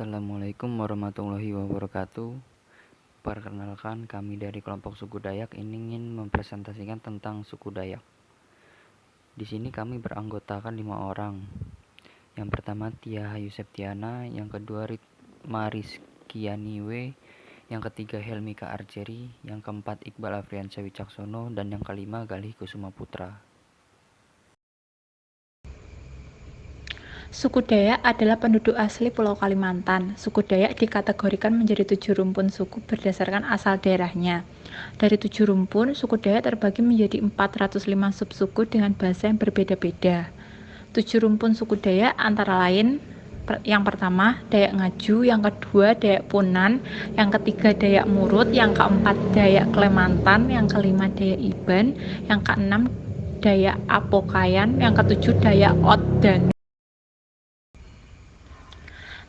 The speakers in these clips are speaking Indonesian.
Assalamualaikum warahmatullahi wabarakatuh. Perkenalkan, kami dari kelompok suku Dayak ingin mempresentasikan tentang suku Dayak. Di sini kami beranggotakan 5 orang. Yang pertama Tia Hayu Septiana, yang kedua Ritma Rizkianiwe, yang ketiga Helmika Arjeri, yang keempat Iqbal Afriansyah Wicaksono, dan yang kelima Galih Kusuma Putra. Suku Dayak adalah penduduk asli Pulau Kalimantan. Suku Dayak dikategorikan menjadi 7 rumpun suku berdasarkan asal daerahnya. Dari 7 rumpun, suku Dayak terbagi menjadi 405 subsuku dengan bahasa yang berbeda-beda. 7 rumpun suku Dayak antara lain yang pertama Dayak Ngaju, yang kedua Dayak Punan, yang ketiga Dayak Murut, yang keempat Dayak Klemantan, yang kelima Dayak Iban, yang keenam Dayak Apokayan, yang ketujuh Dayak Oddan.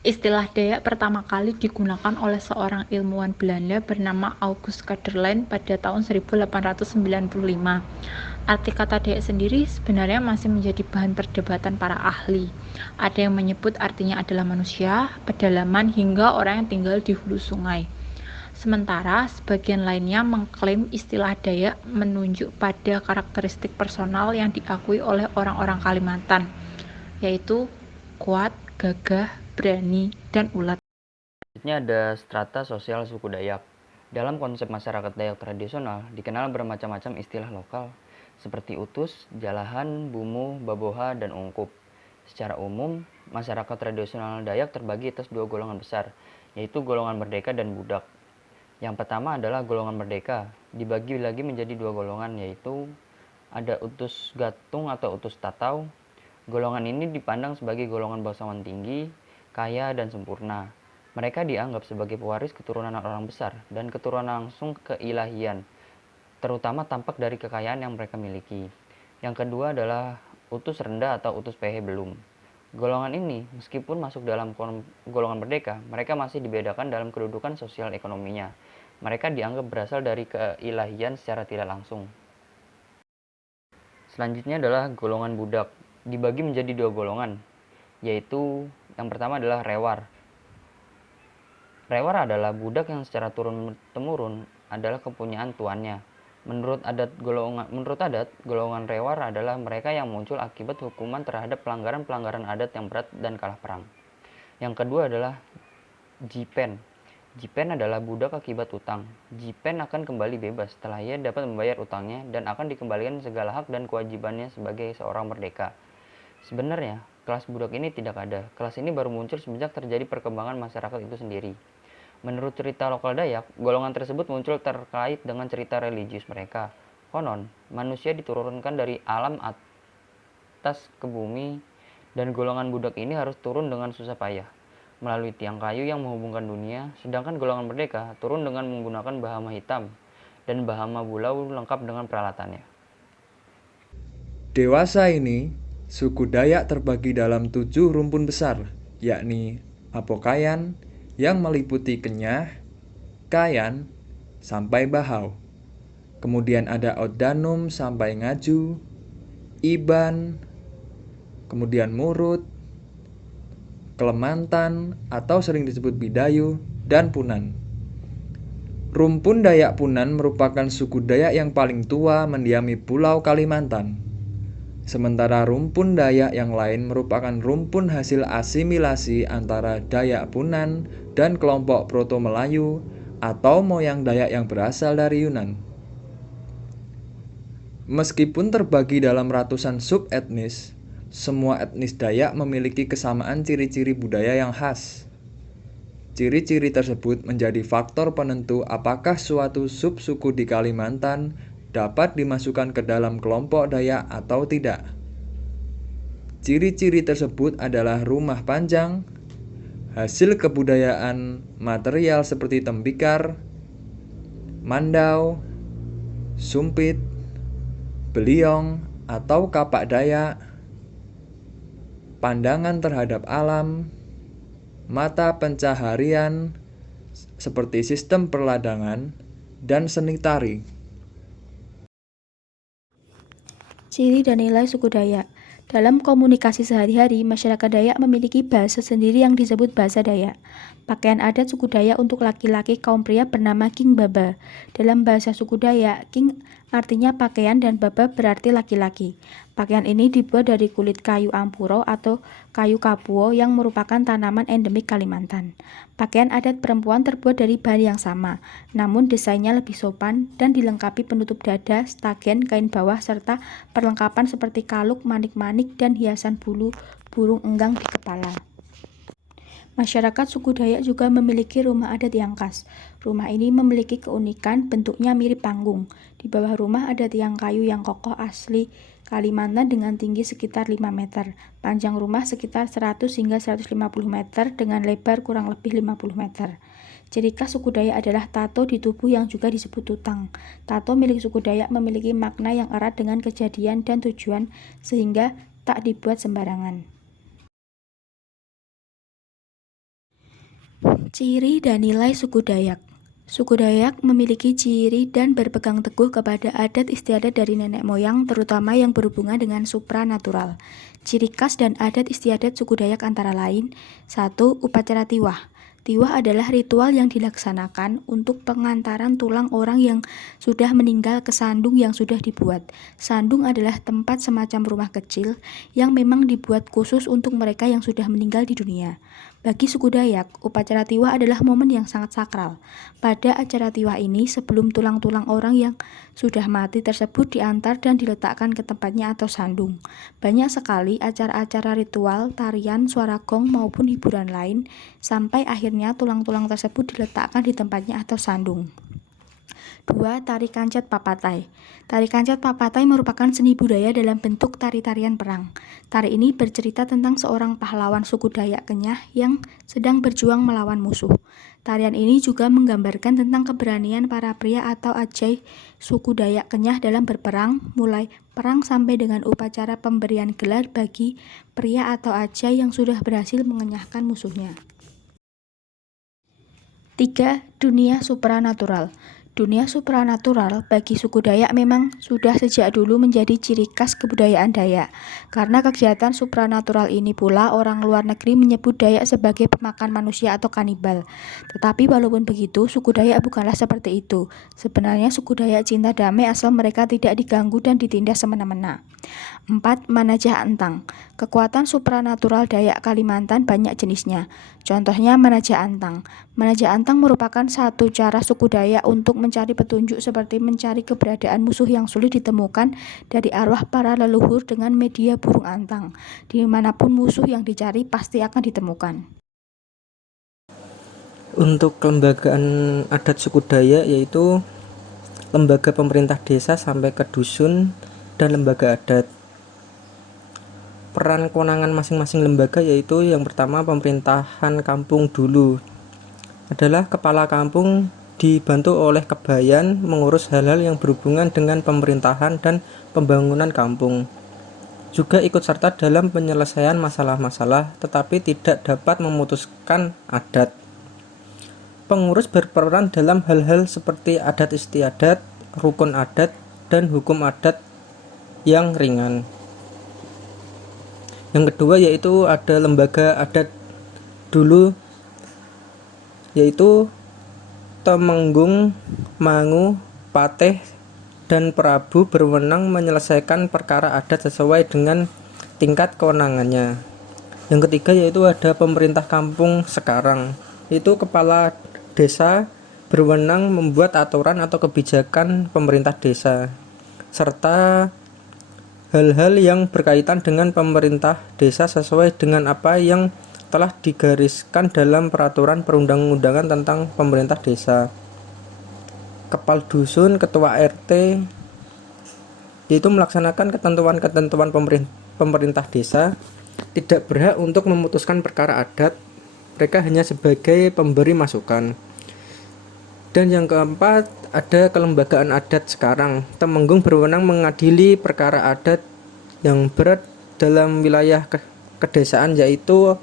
Istilah Dayak pertama kali digunakan oleh seorang ilmuwan Belanda bernama August Kaderlein pada tahun 1895. Arti kata Dayak sendiri sebenarnya masih menjadi bahan perdebatan para ahli. Ada yang menyebut artinya adalah manusia, pedalaman, hingga orang yang tinggal di hulu sungai. Sementara sebagian lainnya mengklaim istilah Dayak menunjuk pada karakteristik personal yang diakui oleh orang-orang Kalimantan, yaitu kuat, gagah, berani, dan ulet. Selanjutnya ada strata sosial suku Dayak. Dalam konsep masyarakat Dayak tradisional, dikenal bermacam-macam istilah lokal, seperti utus, jalahan, bumu, baboha, dan ungkup. Secara umum, masyarakat tradisional Dayak terbagi atas 2 golongan besar, yaitu golongan merdeka dan budak. Yang pertama adalah golongan merdeka, dibagi lagi menjadi 2 golongan, yaitu ada utus gatung atau utus tatau. Golongan ini dipandang sebagai golongan bangsawan tinggi, kaya, dan sempurna. Mereka dianggap sebagai pewaris keturunan orang besar dan keturunan langsung keilahian, terutama tampak dari kekayaan yang mereka miliki. Yang kedua adalah utus rendah atau utus PH belum. Golongan ini, meskipun masuk dalam golongan merdeka, mereka masih dibedakan dalam kedudukan sosial ekonominya. Mereka dianggap berasal dari keilahian secara tidak langsung. Selanjutnya adalah golongan budak, dibagi menjadi 2 golongan, yaitu yang pertama adalah rewar. Rewar adalah budak yang secara turun-temurun adalah kepunyaan tuannya. Menurut adat, golongan rewar adalah mereka yang muncul akibat hukuman terhadap pelanggaran-pelanggaran adat yang berat dan kalah perang. Yang kedua adalah jipen. Jipen adalah budak akibat utang. Jipen akan kembali bebas setelah ia dapat membayar utangnya dan akan dikembalikan segala hak dan kewajibannya sebagai seorang merdeka. Sebenarnya, kelas budak ini tidak ada. Kelas ini baru muncul semenjak terjadi perkembangan masyarakat itu sendiri. Menurut cerita lokal Dayak, golongan tersebut muncul terkait dengan cerita religius mereka. Konon, manusia diturunkan dari alam atas ke bumi, dan golongan budak ini harus turun dengan susah payah melalui tiang kayu yang menghubungkan dunia, sedangkan golongan merdeka turun dengan menggunakan bahama hitam dan bahama bulau lengkap dengan peralatannya. Dewasa ini, suku Dayak terbagi dalam 7 rumpun besar, yakni Apokayan yang meliputi Kenyah, Kayan, sampai Bahau. Kemudian ada Oddanum sampai Ngaju, Iban, kemudian Murut, Klemantan atau sering disebut Bidayu, dan Punan. Rumpun Dayak Punan merupakan suku Dayak yang paling tua mendiami Pulau Kalimantan. Sementara rumpun Dayak yang lain merupakan rumpun hasil asimilasi antara Dayak Punan dan kelompok Proto-Melayu atau moyang Dayak yang berasal dari Yunan. Meskipun terbagi dalam ratusan subetnis, semua etnis Dayak memiliki kesamaan ciri-ciri budaya yang khas. Ciri-ciri tersebut menjadi faktor penentu apakah suatu subsuku di Kalimantan dapat dimasukkan ke dalam kelompok Dayak atau tidak. Ciri-ciri tersebut adalah rumah panjang, hasil kebudayaan material seperti tembikar, mandau, sumpit, beliong atau kapak Dayak, pandangan terhadap alam, mata pencaharian seperti sistem perladangan, dan seni tari. Ciri dan nilai suku Dayak. Dalam komunikasi sehari-hari, masyarakat Dayak memiliki bahasa sendiri yang disebut bahasa Dayak. Pakaian adat suku Dayak untuk laki-laki kaum pria bernama King Baba. Dalam bahasa suku Dayak, King artinya pakaian dan Baba berarti laki-laki. Pakaian ini dibuat dari kulit kayu ampuro atau kayu kapuo yang merupakan tanaman endemik Kalimantan. Pakaian adat perempuan terbuat dari bahan yang sama, namun desainnya lebih sopan dan dilengkapi penutup dada, stagen, kain bawah, serta perlengkapan seperti kalung, manik-manik, dan hiasan bulu burung enggang di kepala. Masyarakat suku Dayak juga memiliki rumah adat yang khas. Rumah ini memiliki keunikan, bentuknya mirip panggung. Di bawah rumah ada tiang kayu yang kokoh asli Kalimantan dengan tinggi sekitar 5 meter. Panjang rumah sekitar 100 hingga 150 meter dengan lebar kurang lebih 50 meter. Ciri khas suku Dayak adalah tato di tubuh yang juga disebut tutang. Tato milik suku Dayak memiliki makna yang erat dengan kejadian dan tujuan sehingga tak dibuat sembarangan. Ciri dan nilai suku Dayak. Suku Dayak memiliki ciri dan berpegang teguh kepada adat istiadat dari nenek moyang, terutama yang berhubungan dengan supranatural. Ciri khas dan adat istiadat suku Dayak antara lain: 1. Upacara tiwah. Tiwah adalah ritual yang dilaksanakan untuk pengantaran tulang orang yang sudah meninggal ke sandung yang sudah dibuat. Sandung adalah tempat semacam rumah kecil yang memang dibuat khusus untuk mereka yang sudah meninggal di dunia. Bagi suku Dayak, upacara tiwah adalah momen yang sangat sakral. Pada acara tiwah ini, sebelum tulang-tulang orang yang sudah mati tersebut diantar dan diletakkan ke tempatnya atau sandung. Banyak sekali acara-acara ritual, tarian, suara gong maupun hiburan lain, sampai akhirnya tulang-tulang tersebut diletakkan di tempatnya atau sandung. 2. Tari Kancet Papatai. Tari Kancet Papatai merupakan seni budaya dalam bentuk tari-tarian perang. Tari ini bercerita tentang seorang pahlawan suku Dayak Kenyah yang sedang berjuang melawan musuh. Tarian ini juga menggambarkan tentang keberanian para pria atau ajai suku Dayak Kenyah dalam berperang, mulai perang sampai dengan upacara pemberian gelar bagi pria atau ajai yang sudah berhasil mengenyahkan musuhnya. 3. Dunia supranatural. Dunia supranatural bagi suku Dayak memang sudah sejak dulu menjadi ciri khas kebudayaan Dayak. Karena kegiatan supranatural ini pula orang luar negeri menyebut Dayak sebagai pemakan manusia atau kanibal. Tetapi walaupun begitu, suku Dayak bukanlah seperti itu. Sebenarnya suku Dayak cinta damai asal mereka tidak diganggu dan ditindas semena-mena. 4. Manajah Antang. Kekuatan supranatural Dayak Kalimantan banyak jenisnya. Contohnya Manajah Antang. Manajah Antang merupakan satu cara suku Dayak untuk mencari petunjuk seperti mencari keberadaan musuh yang sulit ditemukan dari arwah para leluhur dengan media burung antang. Dimanapun musuh yang dicari pasti akan ditemukan. Untuk kelembagaan adat suku Dayak yaitu lembaga pemerintah desa sampai ke dusun dan lembaga adat. Peran kewenangan masing-masing lembaga yaitu yang pertama pemerintahan kampung dulu adalah kepala kampung dibantu oleh kebayan mengurus hal-hal yang berhubungan dengan pemerintahan dan pembangunan kampung. Juga ikut serta dalam penyelesaian masalah-masalah tetapi tidak dapat memutuskan adat. Pengurus berperan dalam hal-hal seperti adat istiadat, rukun adat, dan hukum adat yang ringan. Yang kedua yaitu ada lembaga adat dulu yaitu Temenggung, Mangu, Patih, dan Prabu berwenang menyelesaikan perkara adat sesuai dengan tingkat kewenangannya. Yang ketiga yaitu ada pemerintah kampung sekarang, yaitu kepala desa berwenang membuat aturan atau kebijakan pemerintah desa, serta hal-hal yang berkaitan dengan pemerintah desa sesuai dengan apa yang telah digariskan dalam peraturan perundang-undangan tentang pemerintah desa. Kepala dusun, ketua RT yaitu melaksanakan ketentuan-ketentuan pemerintah desa, tidak berhak untuk memutuskan perkara adat, mereka hanya sebagai pemberi masukan. Dan yang keempat ada kelembagaan adat sekarang. Temenggung berwenang mengadili perkara adat yang berat dalam wilayah kedesaan yaitu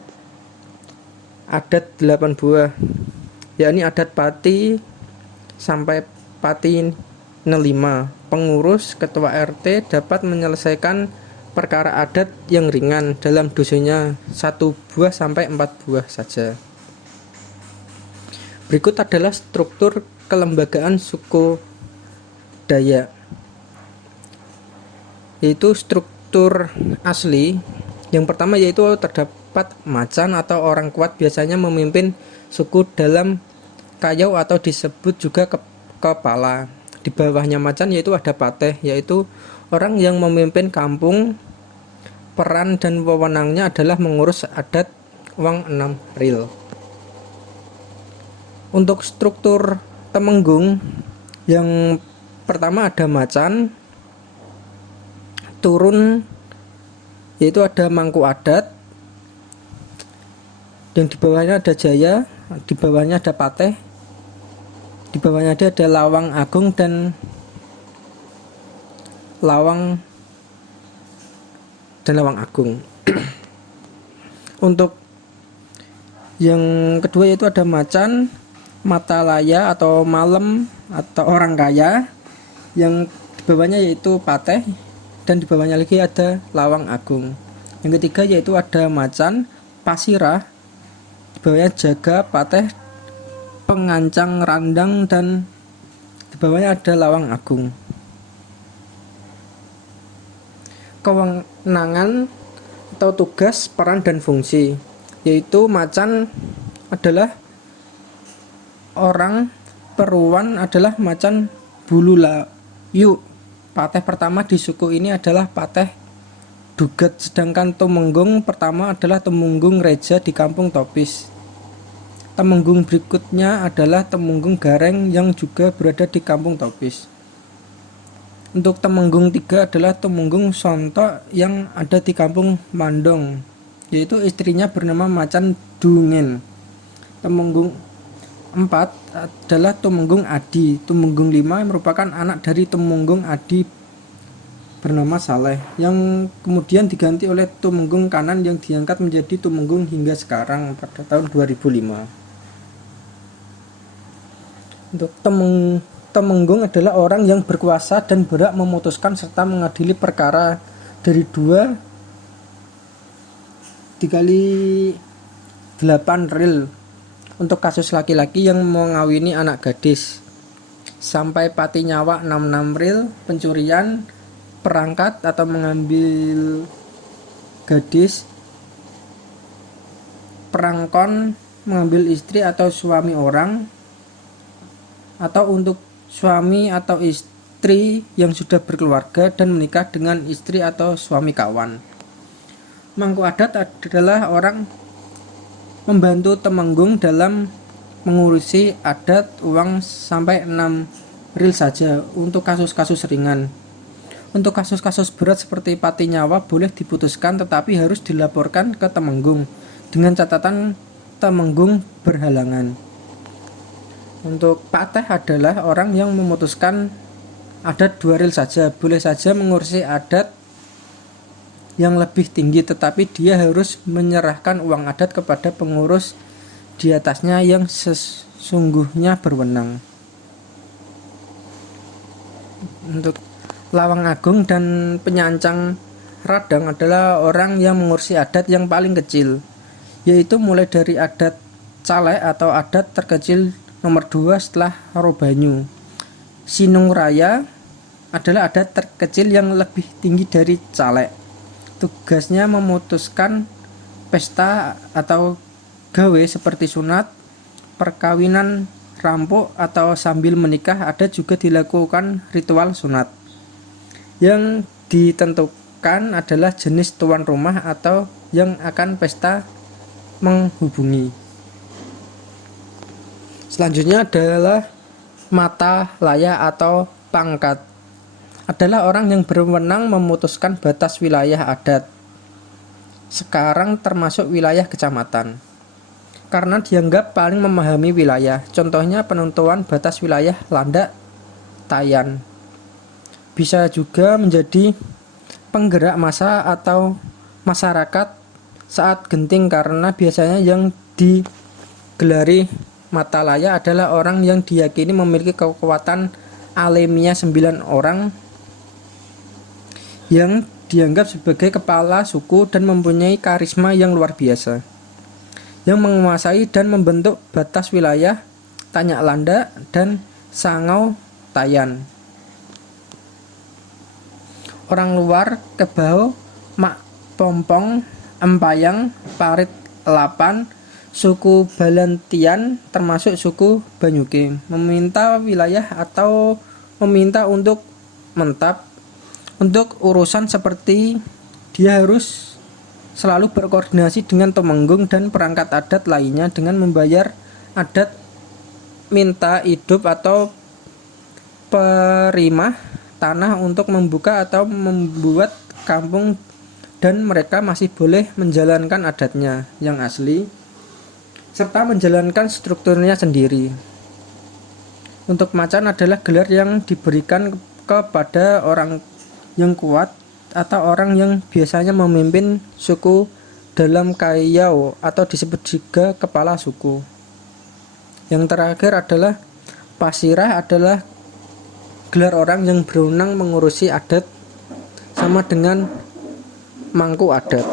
adat 8 buah, yakni adat Pati sampai Pati 5. Pengurus ketua RT dapat menyelesaikan perkara adat yang ringan dalam dosanya 1 buah sampai 4 buah saja. Berikut adalah struktur kelembagaan suku Dayak, yaitu struktur asli. Yang pertama yaitu terdapat macan atau orang kuat biasanya memimpin suku dalam kayau atau disebut juga kepala. Di bawahnya macan yaitu ada pateh, yaitu orang yang memimpin kampung. Peran dan wewenangnya adalah mengurus adat Wang 6 Ril. Untuk struktur Temenggung, yang pertama ada macan, turun yaitu ada mangku adat, yang di bawahnya ada jaya, di bawahnya ada pateh, di bawahnya ada lawang agung dan lawang agung. Untuk yang kedua yaitu ada macan, mata laya atau malam atau orang kaya, yang di bawahnya yaitu pateh dan di bawahnya lagi ada lawang agung. Yang ketiga yaitu ada macan, pasirah, di bawahnya jaga, pateh, pengancang, randang, dan di bawahnya ada lawang agung. Kewenangan atau tugas, peran dan fungsi, yaitu macan adalah orang, peruan adalah macan bulu layu. Pateh pertama di suku ini adalah pateh dugat, sedangkan Tumenggung pertama adalah Tumenggung Reja di Kampung Topis. Temenggung berikutnya adalah Temenggung Gareng yang juga berada di Kampung Topis. Untuk Temenggung 3 adalah Temenggung Sontok yang ada di Kampung Mandong, yaitu istrinya bernama Macan Dungen. Temenggung 4 adalah Tumenggung Adi. Tumenggung 5 merupakan anak dari Tumenggung Adi bernama Saleh, yang kemudian diganti oleh Tumenggung Kanan yang diangkat menjadi Tumenggung hingga sekarang pada tahun 2005. Untuk Temenggung adalah orang yang berkuasa dan berhak memutuskan serta mengadili perkara dari 2 dikali 8 ril untuk kasus laki-laki yang mengawini anak gadis, sampai pati nyawa 66 ril pencurian, perangkat atau mengambil gadis, perangkon mengambil istri atau suami orang, atau untuk suami atau istri yang sudah berkeluarga dan menikah dengan istri atau suami kawan. Mangku adat adalah orang membantu Temenggung dalam mengurusi adat uang sampai 6 ril saja untuk kasus-kasus ringan. Untuk kasus-kasus berat seperti pati nyawa boleh diputuskan tetapi harus dilaporkan ke Temenggung dengan catatan Temenggung berhalangan. Untuk pateh adalah orang yang memutuskan adat 2 ril saja, boleh saja mengurusi adat yang lebih tinggi tetapi dia harus menyerahkan uang adat kepada pengurus di atasnya yang sesungguhnya berwenang. Untuk lawang agung dan penyancang radang adalah orang yang mengurusi adat yang paling kecil, yaitu mulai dari adat Calek atau adat terkecil nomor 2 setelah Robanyu. Sinung Raya adalah adat terkecil yang lebih tinggi dari Calek. Tugasnya memutuskan pesta atau gawe seperti sunat, perkawinan, rampok atau sambil menikah. Ada juga dilakukan ritual sunat. Yang ditentukan adalah jenis tuan rumah atau yang akan pesta menghubungi. Selanjutnya adalah mata laya atau pangkat. Adalah orang yang berwenang memutuskan batas wilayah adat. Sekarang termasuk wilayah kecamatan, karena dianggap paling memahami wilayah. Contohnya penentuan batas wilayah landak Tayan. Bisa juga menjadi penggerak massa atau masyarakat saat genting, karena biasanya yang digelari mata laya adalah orang yang diyakini memiliki kekuatan alamiah 9 orang yang dianggap sebagai kepala suku dan mempunyai karisma yang luar biasa, yang menguasai dan membentuk batas wilayah Tanyak Landa dan Sangau Tayan. Orang luar Kebau, Mak Pompong, Empayang, Parit Lapan, suku Balantian termasuk suku Banyuke meminta wilayah atau meminta untuk mentap. Untuk urusan seperti dia harus selalu berkoordinasi dengan Temenggung dan perangkat adat lainnya dengan membayar adat minta hidup atau perimah tanah untuk membuka atau membuat kampung, dan mereka masih boleh menjalankan adatnya yang asli serta menjalankan strukturnya sendiri. Untuk macan adalah gelar yang diberikan kepada orang yang kuat atau orang yang biasanya memimpin suku dalam Kayau atau disebut juga kepala suku. Yang terakhir adalah Pasirah, adalah gelar orang yang berwenang mengurusi adat sama dengan mangku adat.